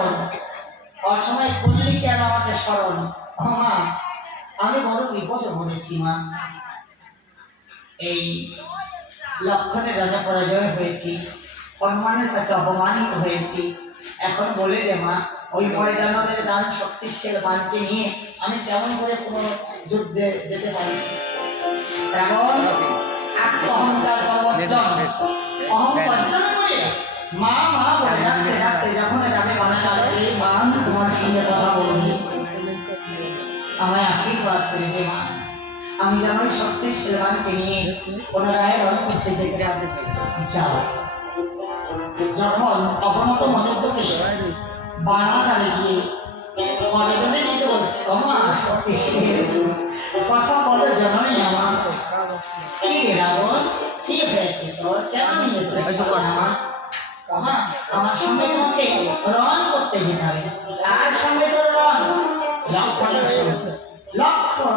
রাবণ অসময় করলি কেন আমাকে স্মরণ? মা আমি বড় বিপদে পড়েছি মা। এই লক্ষণের রাজা পরাজয় হয়েছি, হনুমানের কাছে অপমানিত হয়েছি। এখন বলে দে মা, ওই ময়দানের দান শক্তিশালী বানকে নিয়ে আমি কেমন করে কোনো যুদ্ধে যেতে পারি? রাবণ আত্মঅহংকার অহংকার করে মা মা বলে রাখতে রাখতে যখন যাবে বানালে মা তোমার সঙ্গে কথা বলবি, আমায় আশীর্বাদ করে দে মা। আমি যেন শক্তিশালী বানকে নিয়ে পুনরায় রণ করতে যেতে যাও। যখন অবনত মস্তকে বানালে গিয়ে অনেকজনে নিতে বলছে, মা শক্তিশালী কথা বলে জননী আমার। কি রাবণ, কি হয়েছে তোর? কেন নিয়েছিস আমার? আমার সঙ্গে তোমাকে রণ করতে যেতে হবে। তার সঙ্গে তোর রণ? লক্ষণের সঙ্গে। লক্ষণ?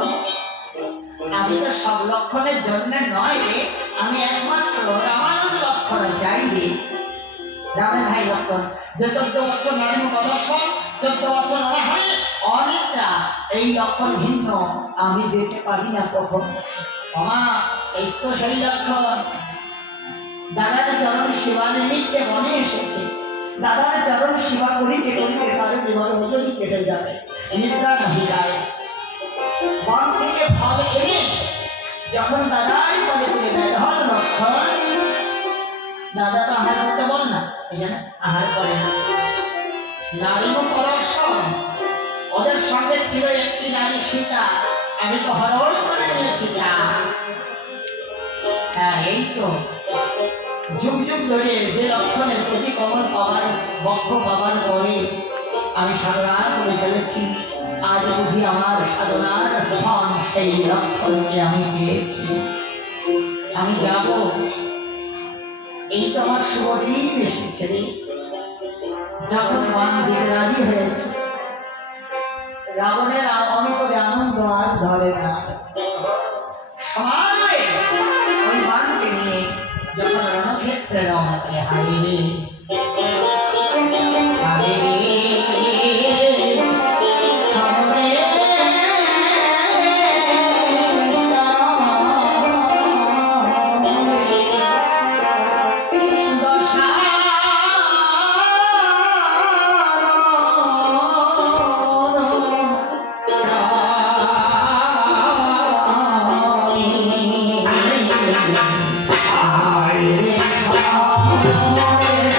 আমি তো সব লক্ষণের জন্য নয় রে, আমি একমাত্র রামানুজ লক্ষণ চাই রে। রামের ভাই লক্ষণ যে 14 বছর নরেন্দ্র প্রদর্শন, 14 বছর নরহরি অনেকটা, এই লক্ষণ ভিন্ন। আমি যেতে পারি না কখন। মা এই তো সেই লক্ষণ। দাদার চরণ সেবা নিমিত্তে বনে এসেছে। দাদার চরণ সেবা করিতে করিতে তার বিবাহ হজরি কেটে যাবে, নিদ্রা নাহি যায়। বন থেকে ফল এনে যখন দাদাই করে তুলে দেয় হল লক্ষণ। দাদা তো আহার করতে বল না, এই জন্য আহার করে না। নারীও প্রদর্শন, ওদের সঙ্গে ছিল একটি নারী সীতা, আমি তো হরণ করে নিয়েছি। হ্যাঁ এই তো যুগ যুগ ধরে যে লক্ষণের প্রতি কমল পাওয়ার বক্ষ পাওয়ার পরে আমি সাধনা করে চলেছি। আজ বুঝি আমার সাধনার ধন সেই লক্ষণকে আমি পেয়েছি। আমি যাব, এই তো আমার শুভদিন এসেছে রে। যখন মান যেতে রাজি হয়েছে, রাবণের অন্তরে আনন্দ আর ধরে না। সমান হয়ে ওই মানকে নিয়ে যখন রণক্ষেত্রে রওনা করে, হায় রে হায় রে Oh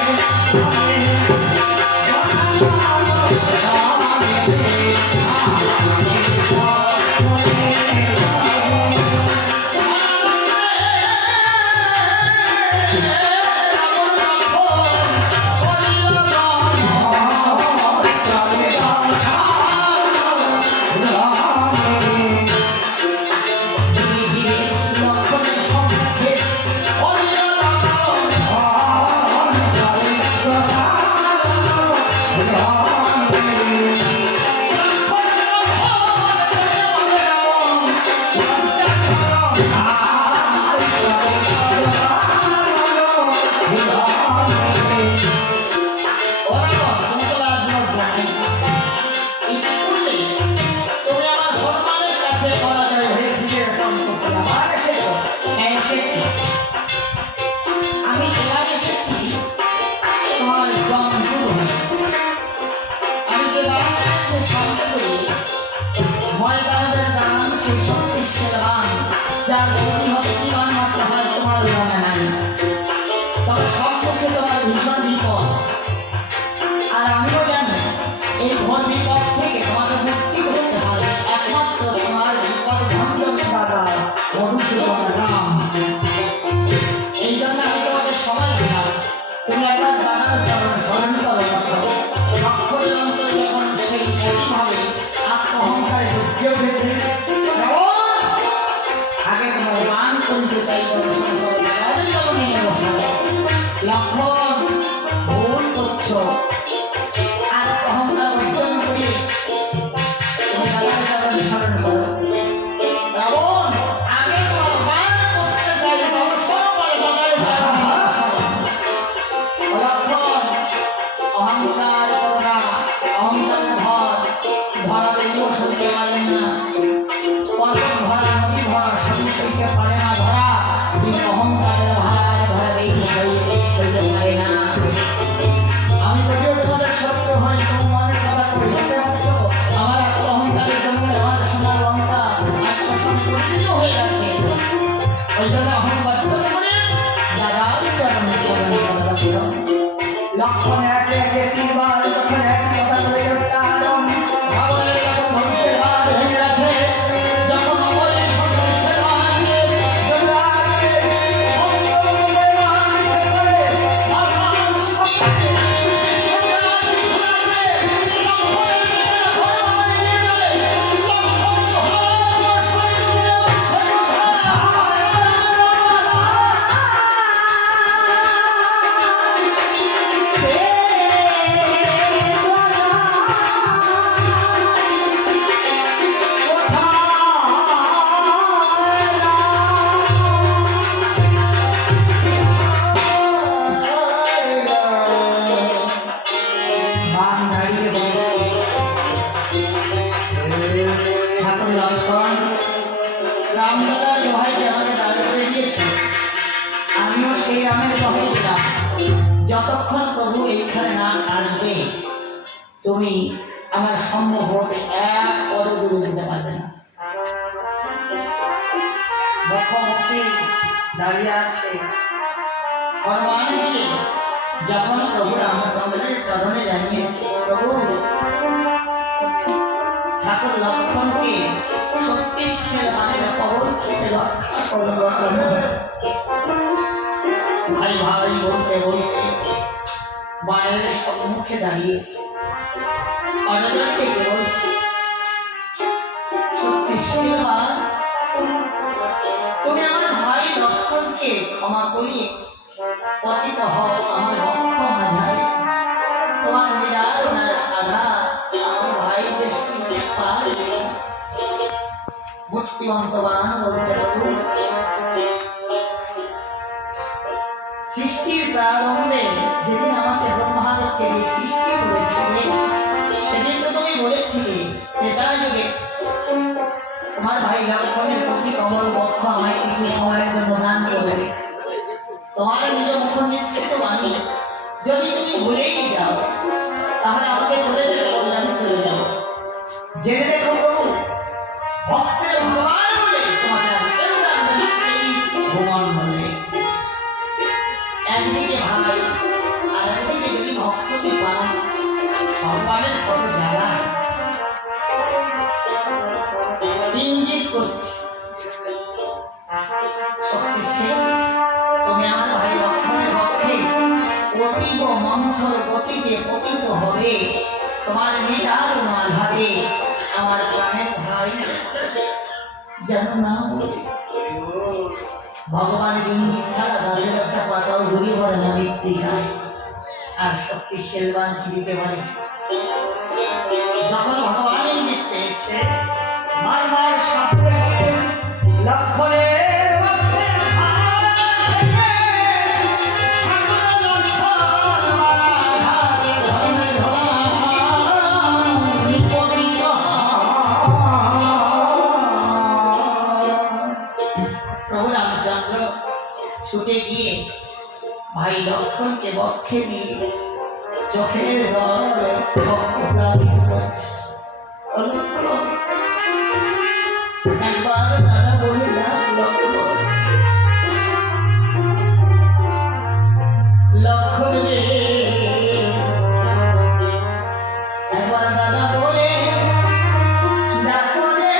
আমার সম্ভব হতে এক পদ দূরে যেতে পারবে না। মুখোমুখি দাঁড়িয়ে আছে হনুমান গিয়ে যখন প্রভু রামচন্দ্রের চরণে জানিয়েছে, প্রভু ঠাকুর লক্ষণকে শক্তিশালী বাণের কবল থেকে রক্ষা করল। ভাই ভাই বলতে বলতে বাণের সম্মুখে দাঁড়িয়েছে। অনজনকে বলছি, শক্তিশালী বাণ, তুমি আমার ভাই লক্ষণকে ক্ষমা করিয়ে পতিত হও আমার বক্ষ মাঝারে। তোমার নিরার আঘাত আমার ভাই যে শুনতে পারবে। মুক্তিবন্ত বাণ বলছে, প্রভু সৃষ্টির প্রারম্ভে যেদিন আমাকে ব্রহ্মাদেবকে সৃষ্টি করেছিলে, সেদিন তো তুমি বলেছিলে এটা যুগে তোমার ভাই লক্ষণের প্রতি কমল বক্ষ আমায় কিছু সময়ের জন্য দান করবে। তোমার নিজ মুখ নিশ্চিত বাণী যদি তুমি ভুলেই যাও, তাহলে আমাকে চলে যেতে বললে আমি চলে যাব। জেনে দেখো প্রভু, ভক্তের ভগবান বলে তোমাকে আর কেউ রাখবে না এই ভগবান বলে। একদিকে ভাই আর একদিকে যদি ভক্তকে পান, ভগবানের কত জ্বালা ইঙ্গিত করছে। শক্তিশালী তুমি আমার ভাই লক্ষণের পক্ষে অতীব মন্থর গতিতে পতিত হবে। তোমার নিদার আঘাতে আমার প্রাণের ভাই যেন না বলে। ভগবানের ইঙ্গিত ছাড়া গাছের একটা পাতাও ঘুরিয়ে পড়ে না, ব্যক্তি খায়। আর শক্তিশালী বাণ কি দিতে পারে? যখন ভগবান ইঙ্গিত পেয়েছে, বারবার সাপে লক্ষণের ছুটে গিয়ে ভাই লক্ষণকে বক্ষে নিয়ে চোখের জল বক্ষ প্লাবিত করছে। একবার দাদা বলে লক্ষণ, লক্ষণ রে, একবার দাদা বলে ডাকো রে।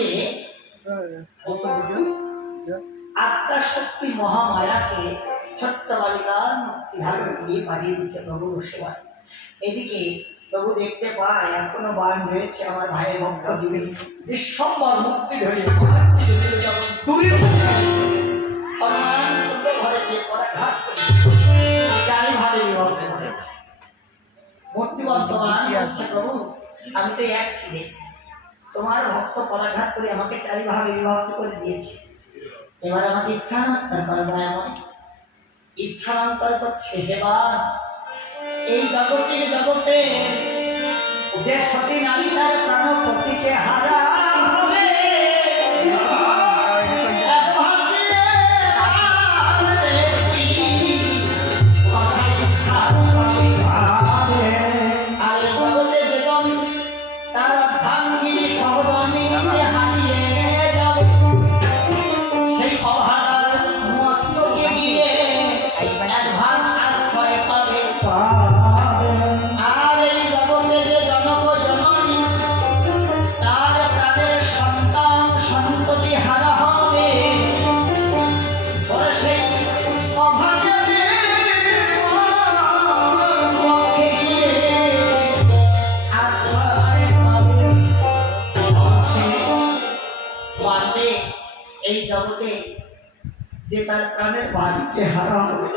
শরীরে আত্মা শক্তি মহামায়াকে ছোট্ট বালিকার মুক্তি ধারণ করিয়ে পাঠিয়ে দিচ্ছে প্রভুর সেবায়। এদিকে প্রভু দেখতে পায় এখনো বান রয়েছে আমার ভাইয়ের ভক্ত জীবী বিশ্বম্বর মুক্তি ধরে হনুমান ঘরে গিয়ে পরাঘাত করে চারিভাবে বিভক্ত করেছে। মূর্তিবন্ত হচ্ছে প্রভু আমি তো এক ছিলে, তোমার ভক্ত পরাঘাত করে আমাকে চারিভাবে বিভক্ত করে দিয়েছে, এবার আমাকে স্থানান্তর করবে। এমন স্থানান্তর করছে হেবার এই জগতের জগতে যে সতী নারী তার প্রাণপতিকে হারা হবে আর জগতে যেজন তার ভাঙ্গিনী সহধর্মী হারিয়ে যাবে সেই অভাগার মস্তকে গিয়ে এক ভাগ আশ্রয় পাবে। আর এই জগতে যে জনক জননী তার প্রাণের সন্তান সন্ততি হারা হবে পরে সেই অভাগের পক্ষে গিয়ে আশ্রয় পাবে। পারবে এই জগতে যে তার প্রাণের বাড়িকে হারা হবে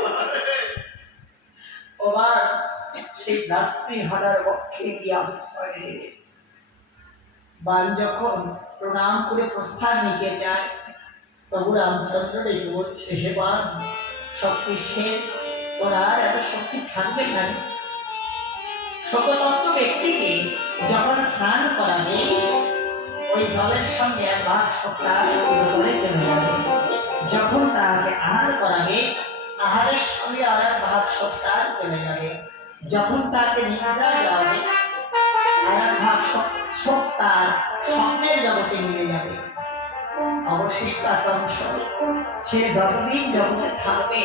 ওবার সেই রাত্রি হারার পক্ষে গিয়ে আশ্রয় নেবে। বাল যখন প্রণাম করে প্রস্থান নিতে যায় প্রভু রামচন্দ্র রেখে বলছে হে বাল শক্তি সে তোর আর এত শক্তি থাকবে না। শততত্ত্ব ব্যক্তিকে যখন স্নান করাবে ওই জলের সঙ্গে এক ভাগ সপ্তাহ চিরতরে চলে যাবে। যখন তাকে আহার করাবে আহারের সঙ্গে আর এক ভাগ সপ্তাহ চলে যাবে। যখন তাকে নিদ্রা দেওয়াবে আর এক ভাগ সপ্তাহ স্বপ্নের জগতে মিলে যাবে। অবশিষ্ট একাংশ সে যতদিন জগতে থাকবে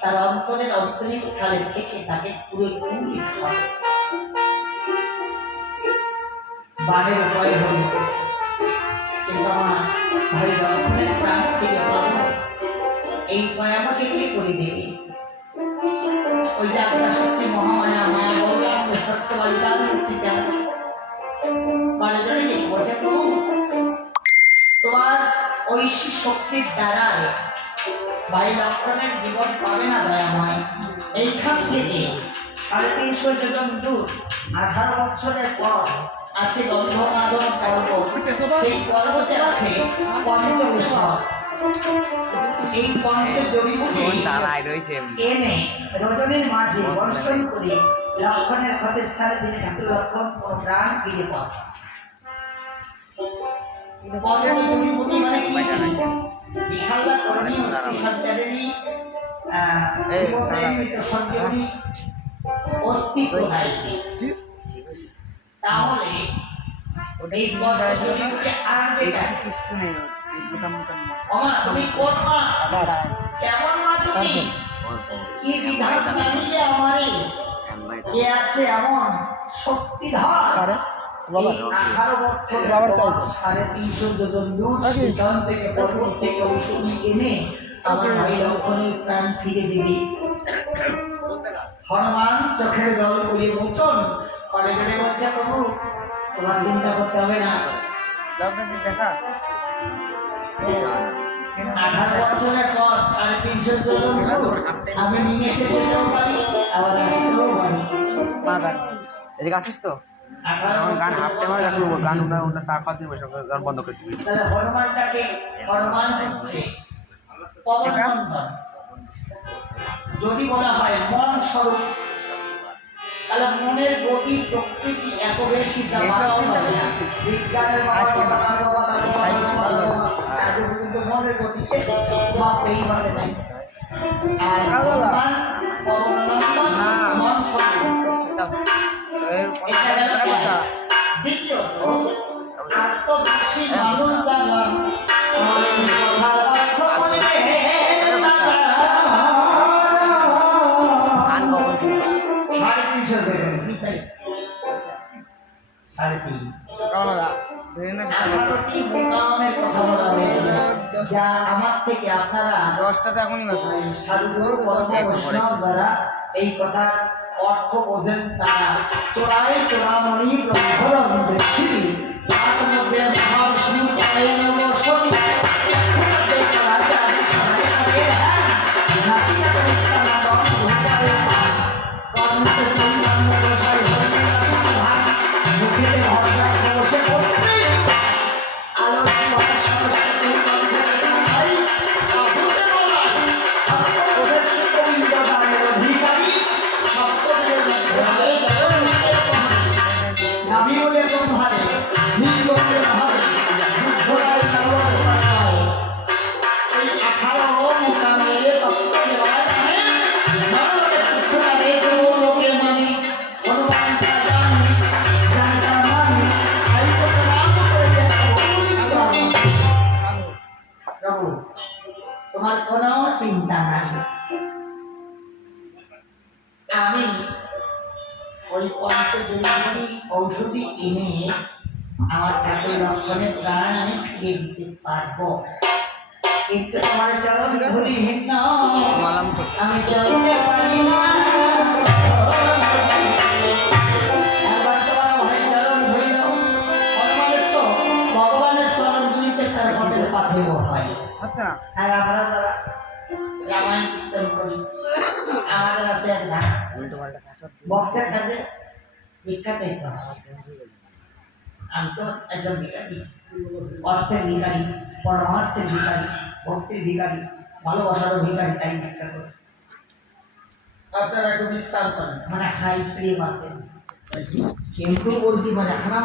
তার অন্তরের অন্তরস্থলে থেকে তাকে পুরোপুরি খাবে। বানের উপায় হল কিন্তু আমার ভাই লক্ষণের প্রাণ থেকে পাবো এই উপায় আমাকে কে করে দেবে? ওই যে আপনার শক্তি মহামায়া মায়া বললাম সত্য বালিকার মুক্তিতে আছে বালিকারে কি বলছে প্রভু তোমার ঐশী শক্তির দ্বারা ভাই লক্ষণের জীবন পাবে না দয়াময়। এইখান থেকে 350 যোজন দূর 18 বছরের পর আছে গন্ধমাদন পর্বত, সেই পর্বতে আছে পঞ্চকেশর। এই পঞ্চজড়িবুটি এনে রজনীর মাঝে বর্ষণ করে লক্ষণের ক্ষতের স্থানে দিলে ঠাকুর লক্ষণ কোন প্রাণ ফিরে পায়। পঞ্চজড়িবুটি মানে কি? বিশালা করণী অস্থি সঞ্চারিণী জীবপ্রেমিত সঞ্জীবনী অস্থি প্রদায়িনী। তাহলে এই পঞ্চজড়িবুটি আনবে কিছু নেই। তুমি কোন মা? কেমন মা তুমি? কি বিধান জানিয়ে আমারে কে আছে এমন শক্তিধর? 18 বছর 350 যোজন দূর সেখান থেকে পর্বত থেকে ঔষধি এনে আমার ভাই লক্ষণের প্রাণ ফিরে দিবি। হনুমান চোখের জল করে মোচন করে চলে বলছে প্রভু তোমার চিন্তা করতে হবে না। 18 বছরের পর 350 জন আমি নিমেষে যেতেও পারি আবার আসতেও পারি। এদিকে আসিস তো গান হাঁটতে হয় গান ওটা চা খাওয়াতে গান বন্ধ করে দিবি। তাহলে হনুমানটাকে হনুমান হচ্ছে পবননন্দন। যদি বলা হয় মন স্বরূপ তাহলে মনের গতি প্রকৃতি এত বেশি বিজ্ঞানের কিন্তু মনের গতিকে মাপতেই পারে নাই। আর মন দ্বিতীয়ত আত্মদাসী মানুষ দ্বারা যা আমার থেকে আপনারা 10টাতে এখনই গেছে সাধুগুরু পরম বৈষ্ণব যারা এই কথার অর্থ বোঝেন তারা চোরাই চোরামণি প্রভরম দেখি তার মধ্যে মহাবিষ্ণু পায়ে নমঃ সতি তোমার কোনো চিন্তা নাই আমি ওই পঞ্চজনী ঔষধি কিনে আমার ঠাকুর লক্ষণের প্রাণ আমি ফিরিয়ে দিতে পারবো কিন্তু আমার চরণ ধরি না মালাম তো আমি চলতে পারি না একবার তোমার ভাই চরণ ধরিল আমাদের তো ভগবানের চরণগুলিতে তার পথের পাথেয় হয় আচ্ছা আর আমরা যারা রামায়ণ কীর্তন করি আমাদের আছে এক ধারা ভক্তের কাছে ভিক্ষা চাইতে হয় আমি তো একজন ভিখারি অর্থের ভিখারি পরমার্থের ভিখারি ভক্তির ভিখারি ভালোবাসারও ভিখারি তাই ভিক্ষা করি আপনারা একটু বিশ্রাম করেন মানে হাই স্পিডে বাঁচেন কেউ কেউ বলতে পারে হারাম